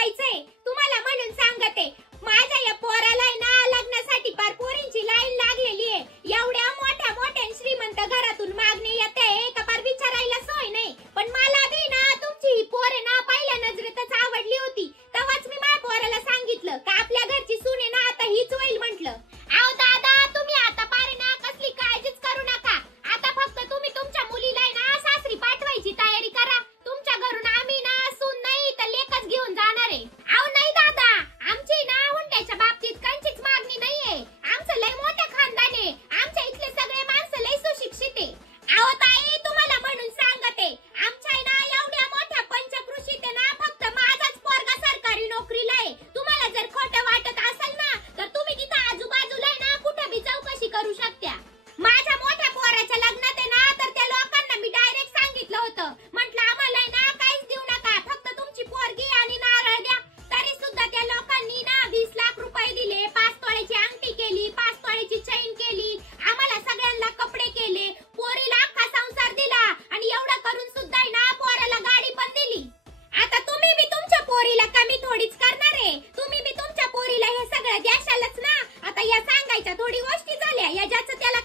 पाठवायचंय तुम्हाला म्हणून सांगते. माझ्या या पोराला ना लग्नासाठी पार पोरींची लाईन लागलेली आहे. एवढ्या मोठ्या मोठ्या श्रीमंत घरातून मागणी येते का पार विचारायला सोय नाही. पण मला बी ना तुमची ही पोर ना पहिल्या नजरेतच आवडली होती. तेव्हाच मी माझ्या पोराला सांगितलं का आपल्या घरची सून ना आता हीच होईल म्हटलं. आओ दादा तुम्ही आता पारे ना कसली काळजीच करू नका. आता फक्त तुम्ही तुमच्या मुलीला ना सासरी पाठवायची तयारी करा. तुमच्या घरून आम्ही ना सून नाही तर लेकच घेऊन जाणार आहे. आओ नाही दादा आमची ना हुंड्याच्या बाबतीत काहीच मागणी नाहीये. आमचं लय मोठं खानदान आहे. आमच्या इथले सगळे माणसं लय सुशिक्षित आहे. आओ ताई तुम्हाला म्हणून सांगते आमच्या ना एवढ्या मोठ्या पंचकृषीत ना फक्त माझाच पोरगा सरकारी नोकरीला आहे. तुम्हाला जर खोटं वाटत असेल ना तर तुम्ही तिथं आजूबाजूला ना कुठे बी चौकशी करू शकता. माझ्या मोठ्या पोराच्या लग्नात आहे ना तर त्या लोकांना मी डायरेक्ट सांगितलं होतं. म्हटलं आम्हाला ना काहीच देऊ नका फक्त तुमची पोरगी आणि नारळ द्या. तरी सुद्धा त्या लोकांनी ना 20 लाख रुपये दिले. 5 तोळ्याची अंगठी केली, 5 तोळ्याची चैन केली, आम्हाला सगळ्यांना कपडे केले, पोरीला अख्खा संसार दिला आणि एवढं करून सुद्धा ना पोराला गाडी पण दिली. आता तुम्ही बी तुमच्या पोरीला कमी थोडीच करणार आहे. तुम्ही बी तुमच्या पोरीला हे सगळं द्याशालच ना. आता या सांगायच्या थोडी गोष्टी झाल्या. या ज्याचं त्याला